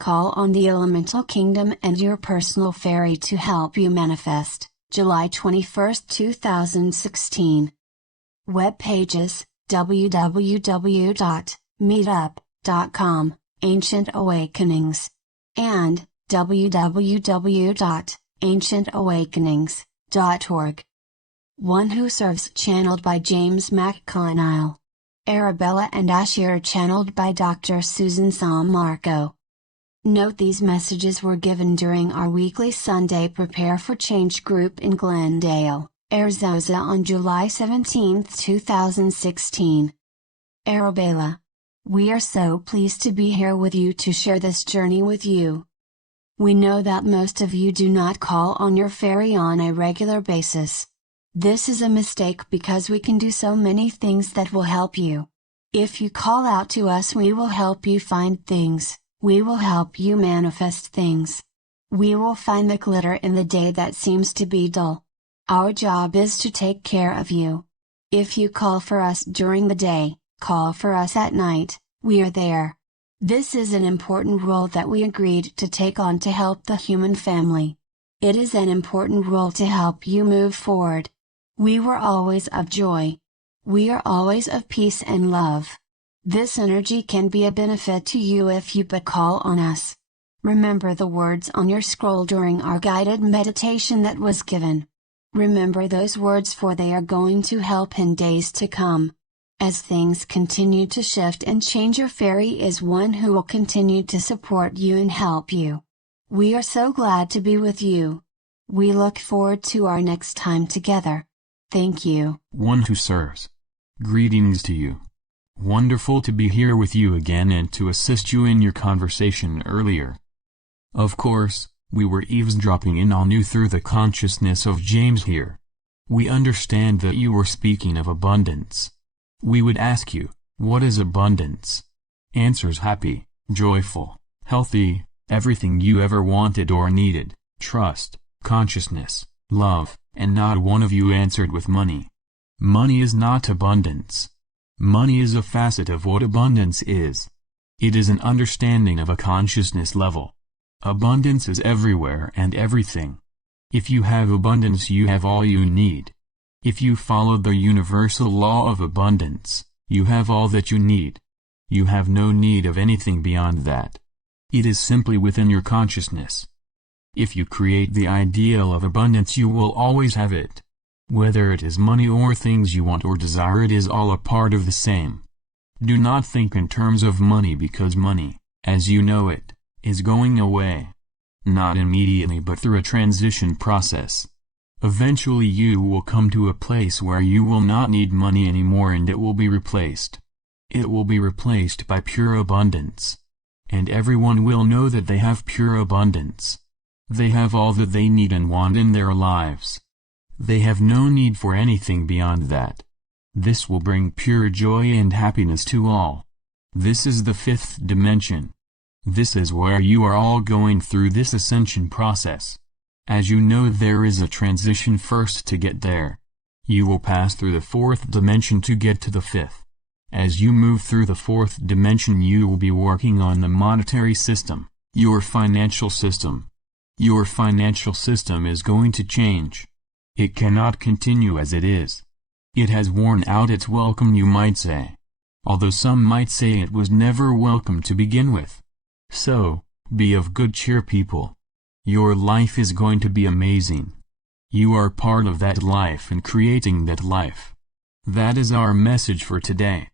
Call on the elemental kingdom and your personal fairy to help you manifest. July 21, 2016. Web pages: www.meetup.com, Ancient Awakenings, and www.ancientawakenings.org. One Who Serves channeled by James McConnell. Arabella and Ashira channeled by Dr. Susan Sammarco. Note these messages were given during our weekly Sunday Prepare for Change group in Glendale, Arizona on July 17, 2016. Arabella. We are so pleased to be here with you to share this journey with you. We know that most of you do not call on your fairy on a regular basis. This is a mistake because we can do so many things that will help you. If you call out to us, we will help you find things. We will help you manifest things. We will find the glitter in the day that seems to be dull. Our job is to take care of you. If you call for us during the day, call for us at night, we are there. This is an important role that we agreed to take on to help the human family. It is an important role to help you move forward. We were always of joy. We are always of peace and love. This energy can be a benefit to you if you but call on us. Remember the words on your scroll during our guided meditation that was given. Remember those words, for they are going to help in days to come. As things continue to shift and change, your fairy is one who will continue to support you and help you. We are so glad to be with you. We look forward to our next time together. Thank you. One Who Serves. Greetings to you. Wonderful to be here with you again and to assist you in your conversation earlier. Of course, we were eavesdropping in on you through the consciousness of James here. We understand that you were speaking of abundance. We would ask you, what is abundance? Answers: happy, joyful, healthy, everything you ever wanted or needed, trust, consciousness, love, and not one of you answered with money. Money is not abundance. Money is a facet of what abundance is. It is an understanding of a consciousness level. Abundance is everywhere and everything. If you have abundance, you have all you need. If you follow the universal law of abundance, you have all that you need. You have no need of anything beyond that. It is simply within your consciousness. If you create the ideal of abundance, you will always have it. Whether it is money or things you want or desire, it is all a part of the same. Do not think in terms of money, because money, as you know it, is going away. Not immediately, but through a transition process. Eventually you will come to a place where you will not need money anymore, and it will be replaced. It will be replaced by pure abundance. And everyone will know that they have pure abundance. They have all that they need and want in their lives. They have no need for anything beyond that. This will bring pure joy and happiness to all. This is the fifth dimension. This is where you are all going through this ascension process. As you know, there is a transition first to get there. You will pass through the fourth dimension to get to the fifth. As you move through the fourth dimension, you will be working on the monetary system, your financial system. Your financial system is going to change. It cannot continue as it is. It has worn out its welcome, you might say. Although some might say it was never welcome to begin with. So, be of good cheer, people. Your life is going to be amazing. You are part of that life and creating that life. That is our message for today.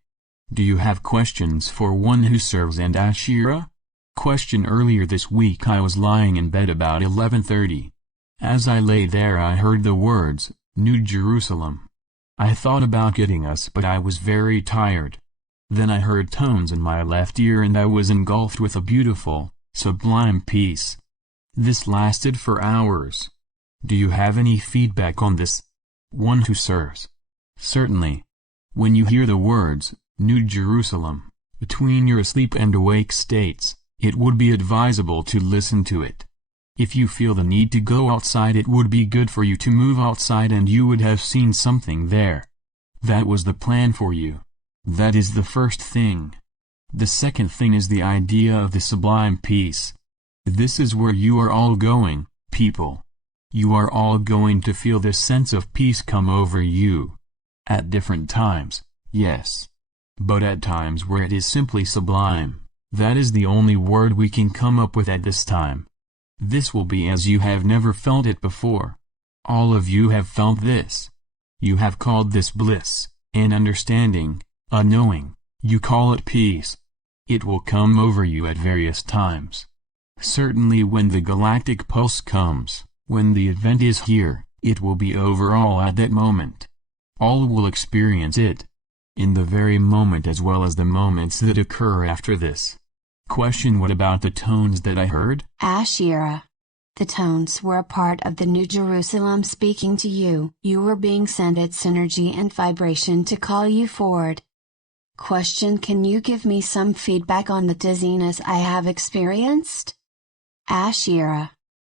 Do you have questions for One Who Serves and Ashira? Question: earlier this week I was lying in bed about 11:30. As I lay there, I heard the words, New Jerusalem. I thought about getting us, but I was very tired. Then I heard tones in my left ear and I was engulfed with a beautiful, sublime peace. This lasted for hours. Do you have any feedback on this? One Who Serves. Certainly. When you hear the words, New Jerusalem, between your asleep and awake states, it would be advisable to listen to it. If you feel the need to go outside, it would be good for you to move outside and you would have seen something there. That was the plan for you. That is the first thing. The second thing is the idea of the sublime peace. This is where you are all going, people. You are all going to feel this sense of peace come over you. At different times, yes. But at times where it is simply sublime, that is the only word we can come up with at this time. This will be as you have never felt it before. All of you have felt this. You have called this bliss, an understanding, a knowing, you call it peace. It will come over you at various times. Certainly when the galactic pulse comes, when the event is here, it will be over all at that moment. All will experience it. In the very moment as well as the moments that occur after this. Question: what about the tones that I heard? Ashira. The tones were a part of the New Jerusalem speaking to you. You were being sent its energy and vibration to call you forward. Question: can you give me some feedback on the dizziness I have experienced? Ashira.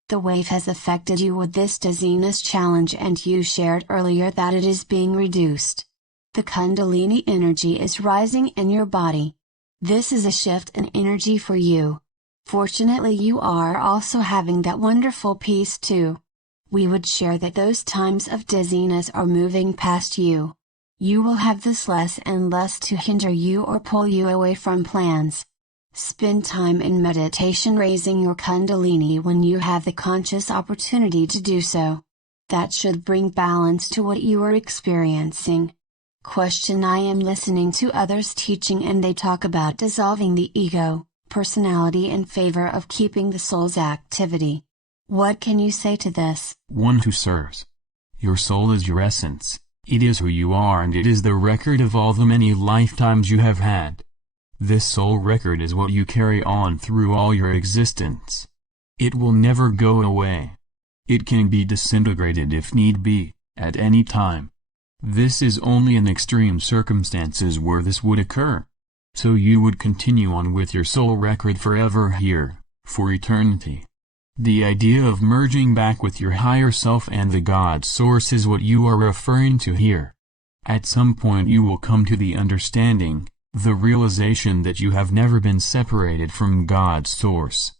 The wave has affected you with this dizziness challenge and you shared earlier that it is being reduced. The Kundalini energy is rising in your body. This is a shift in energy for you. Fortunately you are also having that wonderful peace too. We would share that those times of dizziness are moving past you. You will have this less and less to hinder you or pull you away from plans. Spend time in meditation raising your Kundalini when you have the conscious opportunity to do so. That should bring balance to what you are experiencing. Question: I am listening to others teaching and they talk about dissolving the ego, personality in favor of keeping the soul's activity. What can you say to this? One who serves. Your soul is your essence, it is who you are and it is the record of all the many lifetimes you have had. This soul record is what you carry on through all your existence. It will never go away. It can be disintegrated if need be, at any time. This is only in extreme circumstances where this would occur. So you would continue on with your soul record forever here, for eternity. The idea of merging back with your higher self and the God source is what you are referring to here. At some point you will come to the understanding, the realization that you have never been separated from God's source.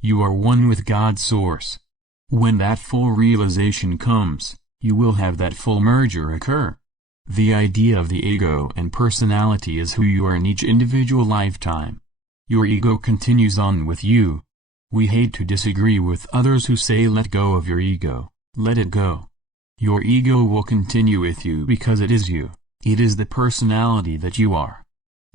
You are one with God's source. When that full realization comes, you will have that full merger occur. The idea of the ego and personality is who you are in each individual lifetime. Your ego continues on with you. We hate to disagree with others who say let go of your ego, let it go. Your ego will continue with you because it is you, it is the personality that you are.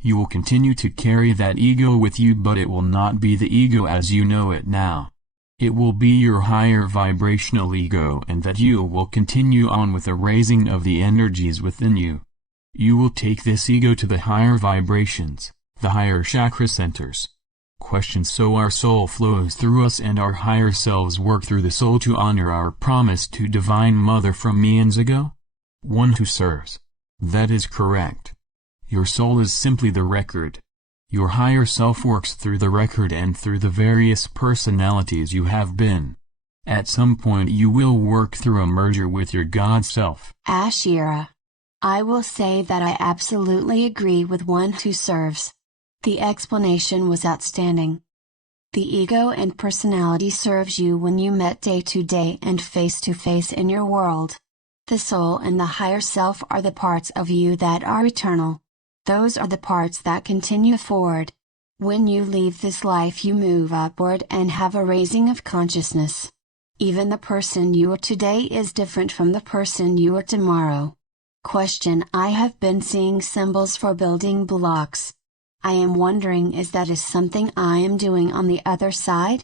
You will continue to carry that ego with you but it will not be the ego as you know it now. It will be your higher vibrational ego and that you will continue on with the raising of the energies within you. You will take this ego to the higher vibrations, the higher chakra centers. Question: so our soul flows through us and our higher selves work through the soul to honor our promise to Divine Mother from eons ago? One who serves. That is correct. Your soul is simply the record. Your higher self works through the record and through the various personalities you have been. At some point you will work through a merger with your God self. Ashira. I will say that I absolutely agree with one who serves. The explanation was outstanding. The ego and personality serves you when you met day to day and face to face in your world. The soul and the higher self are the parts of you that are eternal. Those are the parts that continue forward. When you leave this life you move upward and have a raising of consciousness. Even the person you are today is different from the person you are tomorrow. Question: I have been seeing symbols for building blocks. I am wondering is something I am doing on the other side?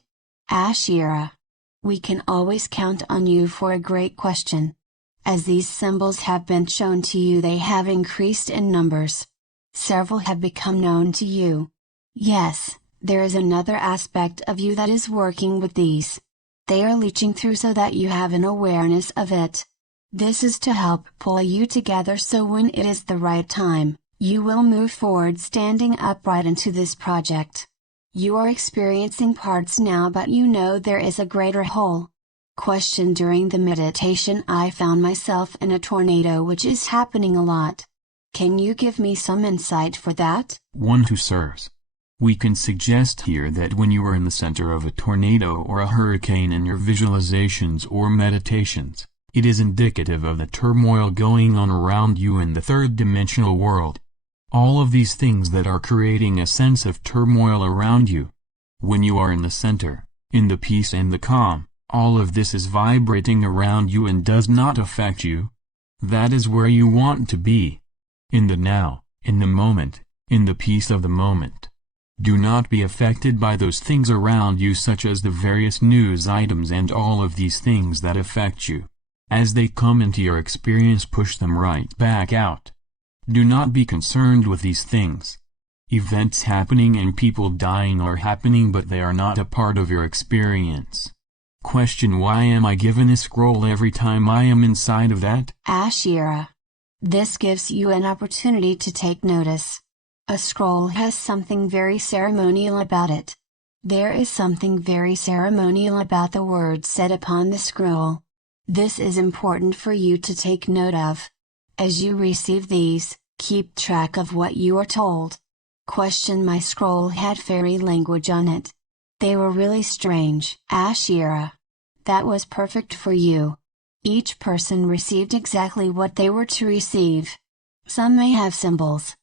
Ashira. We can always count on you for a great question. As these symbols have been shown to you they have increased in numbers. Several have become known to you. Yes, there is another aspect of you that is working with these. They are leaching through so that you have an awareness of it. This is to help pull you together so when it is the right time, you will move forward standing upright into this project. You are experiencing parts now but you know there is a greater whole. Question: during the meditation I found myself in a tornado which is happening a lot. Can you give me some insight for that? One who serves. We can suggest here that when you are in the center of a tornado or a hurricane in your visualizations or meditations, it is indicative of the turmoil going on around you in the third-dimensional world. All of these things that are creating a sense of turmoil around you. When you are in the center, in the peace and the calm, all of this is vibrating around you and does not affect you. That is where you want to be. In the now, in the moment, in the peace of the moment. Do not be affected by those things around you, such as the various news items and all of these things that affect you. As they come into your experience, push them right back out. Do not be concerned with these things. Events happening and people dying are happening, but they are not a part of your experience. Question: why am I given a scroll every time I am inside of that? Ashira. This gives you an opportunity to take notice. A scroll has something very ceremonial about it. There is something very ceremonial about the words said upon the scroll. This is important for you to take note of. As you receive these, keep track of what you are told. Question: my scroll had fairy language on it. They were really strange. Ashira. That was perfect for you. Each person received exactly what they were to receive. Some may have symbols.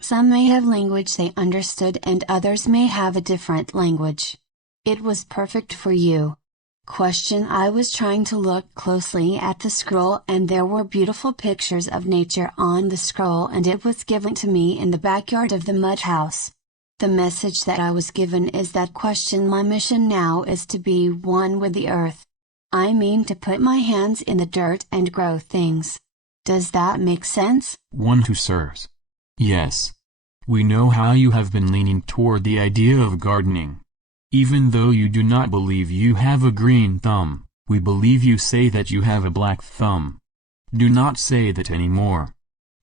Some may have language they understood, and others may have a different language. It was perfect for you. Question: I was trying to look closely at the scroll and there were beautiful pictures of nature on the scroll, and it was given to me in the backyard of the mud house. The message that I was given is that question: my mission now is to be one with the earth. I mean to put my hands in the dirt and grow things. Does that make sense? One who serves. Yes. We know how you have been leaning toward the idea of gardening. Even though you do not believe you have a green thumb, we believe you say that you have a black thumb. Do not say that anymore.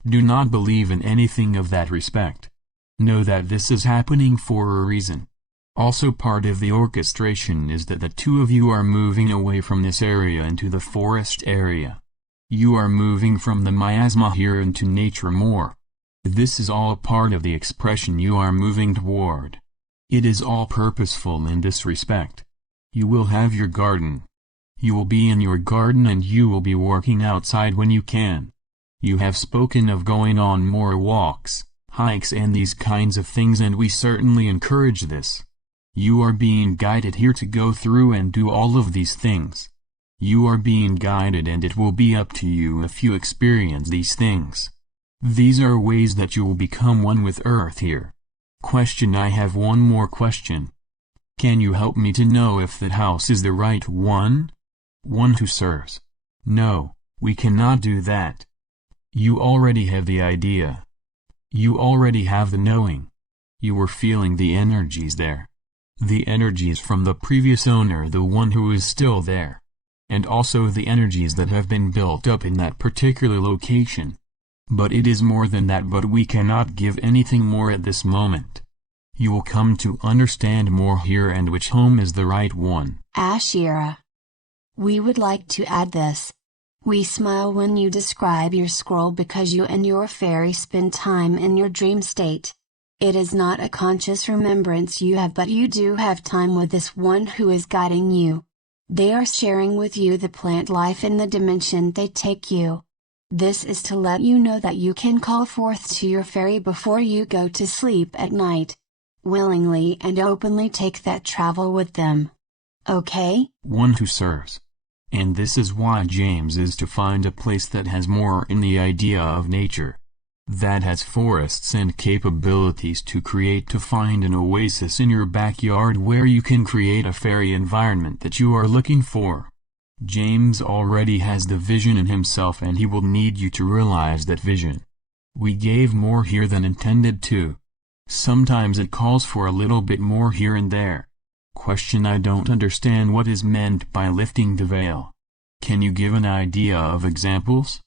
Do not believe in anything of that respect. Know that this is happening for a reason. Also, part of the orchestration is that the two of you are moving away from this area into the forest area. You are moving from the miasma here into nature more. This is all part of the expression you are moving toward. It is all purposeful in this respect. You will have your garden. You will be in your garden and you will be working outside when you can. You have spoken of going on more walks, hikes and these kinds of things, and we certainly encourage this. You are being guided here to go through and do all of these things. You are being guided, and it will be up to you if you experience these things. These are ways that you will become one with Earth here. Question: I have one more question. Can you help me to know if that house is the right one? One who serves. No, we cannot do that. You already have the idea. You already have the knowing. You were feeling the energies there. The energies from the previous owner, the one who is still there. And also the energies that have been built up in that particular location. But it is more than that, but we cannot give anything more at this moment. You will come to understand more here and which home is the right one. Ashira. We would like to add this. We smile when you describe your scroll because you and your fairy spend time in your dream state. It is not a conscious remembrance you have, but you do have time with this one who is guiding you. They are sharing with you the plant life in the dimension they take you. This is to let you know that you can call forth to your fairy before you go to sleep at night. Willingly and openly take that travel with them. Okay? One who serves. And this is why James is to find a place that has more in the idea of nature. That has forests and capabilities to create, to find an oasis in your backyard where you can create a fairy environment that you are looking for. James already has the vision in himself, and he will need you to realize that vision. We gave more here than intended to. Sometimes it calls for a little bit more here and there. Question: I don't understand what is meant by lifting the veil. Can you give an idea of examples?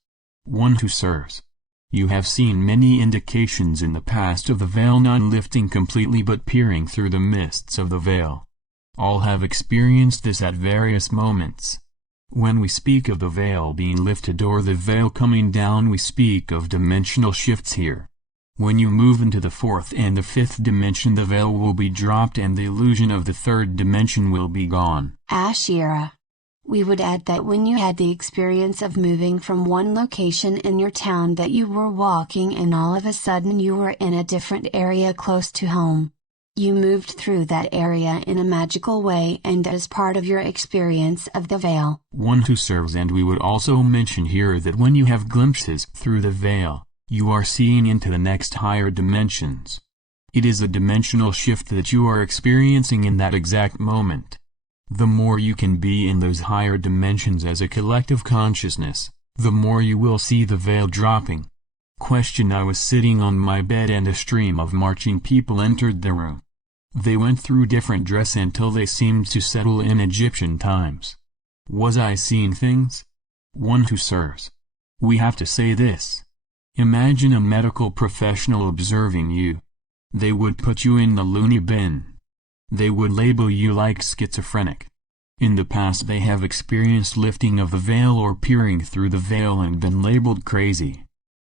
One who serves. You have seen many indications in the past of the veil not lifting completely but peering through the mists of the veil. All have experienced this at various moments. When we speak of the veil being lifted or the veil coming down, we speak of dimensional shifts here. When you move into the fourth and the fifth dimension, the veil will be dropped and the illusion of the third dimension will be gone. Ashira. We would add that when you had the experience of moving from one location in your town, that you were walking and all of a sudden you were in a different area close to home. You moved through that area in a magical way, and that is part of your experience of the veil. One who serves. And we would also mention here that when you have glimpses through the veil, you are seeing into the next higher dimensions. It is a dimensional shift that you are experiencing in that exact moment. The more you can be in those higher dimensions as a collective consciousness, the more you will see the veil dropping. Question: I was sitting on my bed and a stream of marching people entered the room. They went through different dress until they seemed to settle in Egyptian times. Was I seeing things? One who serves. We have to say this. Imagine a medical professional observing you. They would put you in the loony bin. They would label you like schizophrenic. In the past they have experienced lifting of the veil or peering through the veil and been labeled crazy.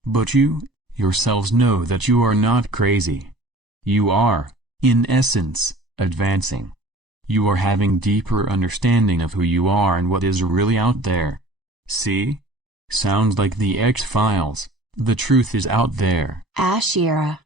But you, yourselves, know that you are not crazy. You are, in essence, advancing. You are having deeper understanding of who you are and what is really out there. See? Sounds like the X-Files. The truth is out there. Ashira.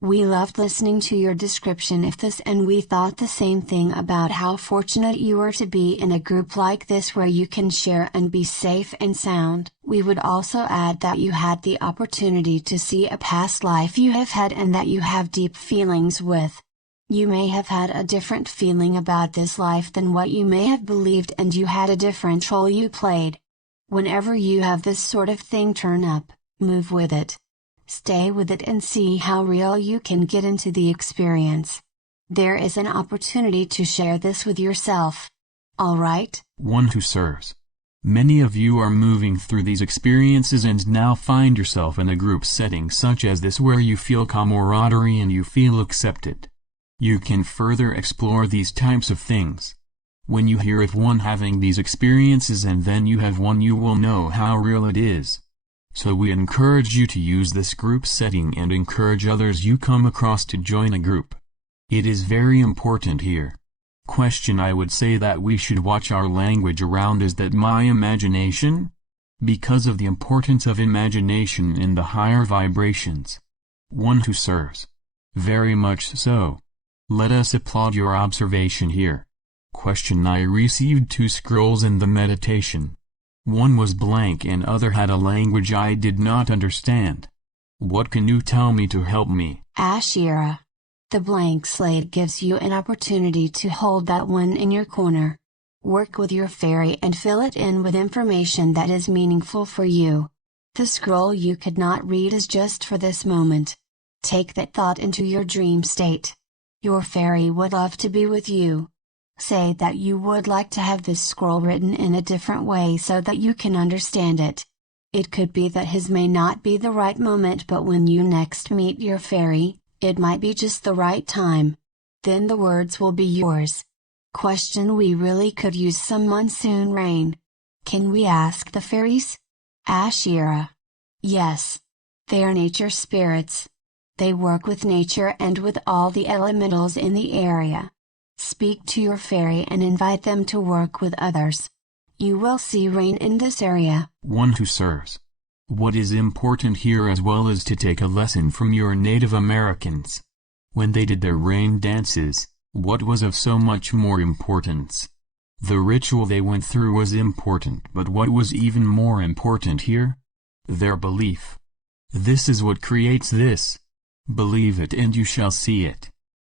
We loved listening to your description of this, and we thought the same thing about how fortunate you are to be in a group like this where you can share and be safe and sound. We would also add that you had the opportunity to see a past life you have had and that you have deep feelings with. You may have had a different feeling about this life than what you may have believed, and you had a different role you played. Whenever you have this sort of thing turn up, move with it. Stay with it and see how real you can get into the experience. There is an opportunity to share this with yourself. Alright? One who serves. Many of you are moving through these experiences and now find yourself in a group setting such as this where you feel camaraderie and you feel accepted. You can further explore these types of things. When you hear of one having these experiences and then you have one, you will know how real it is. So we encourage you to use this group setting and encourage others you come across to join a group. It is very important here. Question: I would say that we should watch our language around. Is that my imagination? Because of the importance of imagination in the higher vibrations. One who serves. Very much so. Let us applaud your observation here. Question: I received 2 scrolls in the meditation. One was blank and other had a language I did not understand. What can you tell me to help me? Ashira. The blank slate gives you an opportunity to hold that one in your corner. Work with your fairy and fill it in with information that is meaningful for you. The scroll you could not read is just for this moment. Take that thought into your dream state. Your fairy would love to be with you. Say that you would like to have this scroll written in a different way so that you can understand it. It could be that his may not be the right moment, but when you next meet your fairy, it might be just the right time. Then the words will be yours. Question: we really could use some monsoon rain. Can we ask the fairies? Ashira. Yes. They are nature spirits. They work with nature and with all the elementals in the area. Speak to your fairy and invite them to work with others. You will see rain in this area. One who serves. What is important here as well is to take a lesson from your Native Americans. When they did their rain dances, what was of so much more importance? The ritual they went through was important, but what was even more important here? Their belief. This is what creates this. Believe it and you shall see it.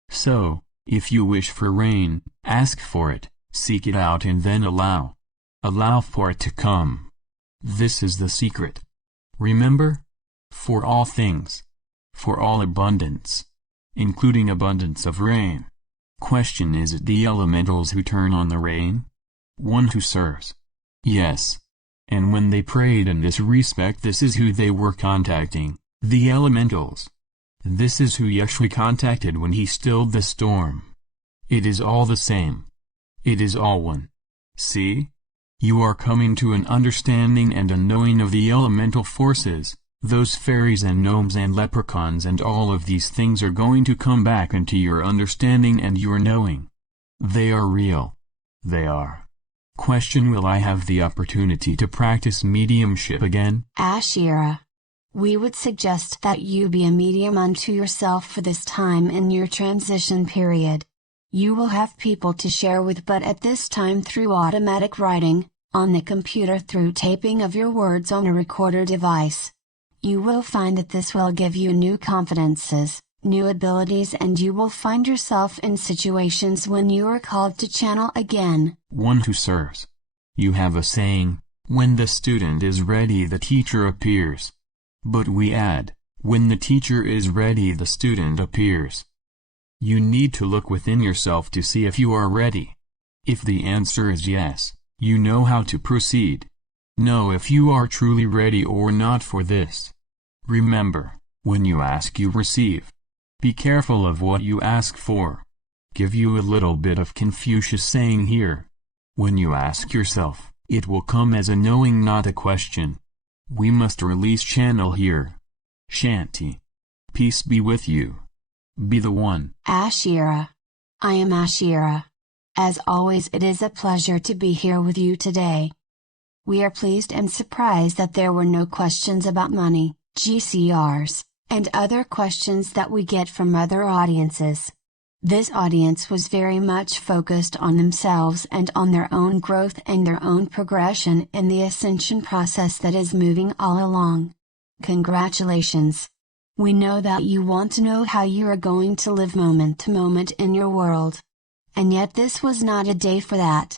So, if you wish for rain, ask for it, seek it out and then allow. Allow for it to come. This is the secret. Remember? For all things. For all abundance. Including abundance of rain. Question: is it the elementals who turn on the rain? One who serves. Yes. And when they prayed in this respect, this is who they were contacting, the elementals. This is who Yeshua contacted when he stilled the storm. It is all the same. It is all one. See? You are coming to an understanding and a knowing of the elemental forces, Those fairies and gnomes and leprechauns and all of these things are going to come back into your understanding and your knowing. They are real. They are. Question: will I have the opportunity to practice mediumship again? Ashira. We would suggest that you be a medium unto yourself for this time in your transition period. You will have people to share with, but at this time through automatic writing, on the computer, through taping of your words on a recorder device. You will find that this will give you new confidences, new abilities, and you will find yourself in situations when you are called to channel again. One who serves. You have a saying, when the student is ready the teacher appears. But we add, when the teacher is ready the student appears. You need to look within yourself to see if you are ready. If the answer is yes, you know how to proceed. Know if you are truly ready or not for this. Remember, when you ask you receive. Be careful of what you ask for. Give you a little bit of Confucius saying here. When you ask yourself, it will come as a knowing, not a question. We must release channel here. Shanti. Peace be with you. Be the one. Ashira. I am Ashira. As always, it is a pleasure to be here with you today. We are pleased and surprised that there were no questions about money, GCRs, and other questions that we get from other audiences. This audience was very much focused on themselves and on their own growth and their own progression in the ascension process that is moving all along. Congratulations! We know that you want to know how you are going to live moment to moment in your world. And yet this was not a day for that.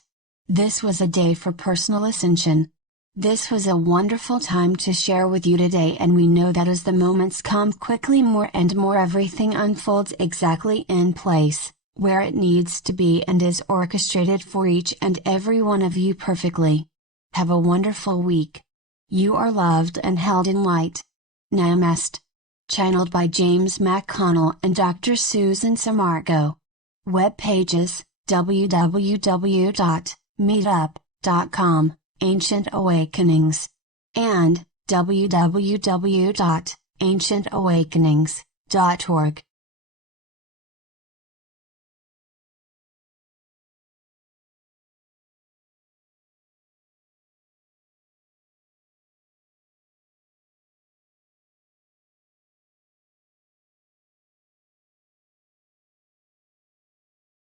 This was a day for personal ascension. This was a wonderful time to share with you today, and we know that as the moments come quickly, more and more everything unfolds exactly in place, where it needs to be, and is orchestrated for each and every one of you perfectly. Have a wonderful week. You are loved and held in light. Namaste. Channeled by James McConnell and Dr. Susan Sammarco. Web pages, www.meetup.com, Ancient Awakenings, and www.ancientawakenings.org.